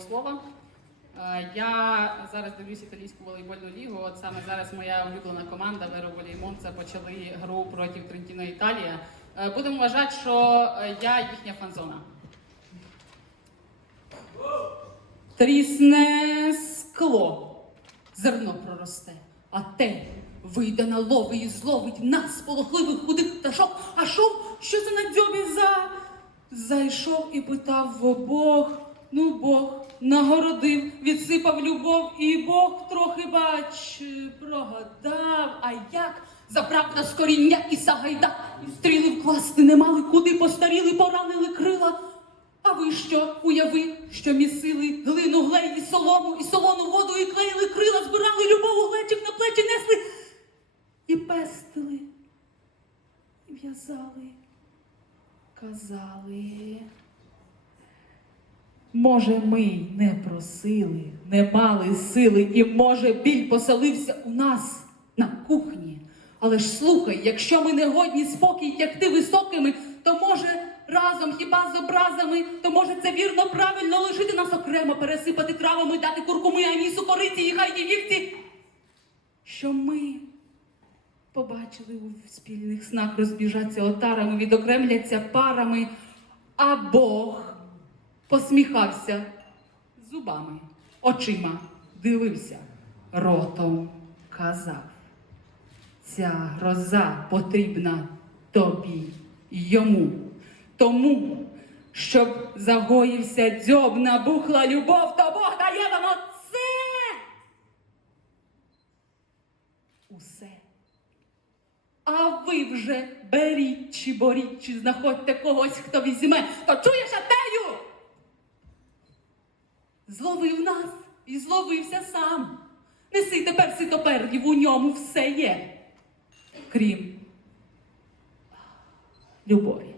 слова. Е, Я зараз дивлюсь італійську волейбольну лігу. От саме зараз моя улюблена команда Веро Монце почали гру проти Трентіно Італія. Е, Будемо вважати, що е, я їхня фанзона. Трісне скло, зерно проросте, а те вийде на лови і зловить нас, полохливих худих пташок. А шов, що це на дзьобі за. Зайшов і питав в Бог, ну Бог нагородив, відсипав любов, і Бог трохи бач, прогадав. А як забрав нас коріння і сагайда, і стріли вкласти не мали, куди постаріли, поранили крила. А ви що, уяви, що місили глину, глей і солому, і солону воду, і клеїли крила, збирали любов у глечик на плечі несли і пестили, і в'язали, казали. Може, ми не просили, не мали сили, і може біль поселився у нас на кухні. Але ж слухай, якщо ми не годні спокій тягти високими, то може разом хіба з образами, то може це вірно, правильно лишити нас окремо, пересипати травами, дати куркуми, анісу, кориці і хай вівці, що ми побачили у спільних снах розбіжаться отарами, відокремляться парами, а Бог посміхався зубами, очима дивився, ротом казав. Ця гроза потрібна тобі йому, тому, щоб загоївся дзьоб, набухла любов, то Бог дає вам оце. Усе. А ви вже беріть чи боріть, чи знаходьте когось, хто візьме, то чуєш Зловив нас і зловився сам. Неси тепер ситопердів, у ньому все є, крім любові.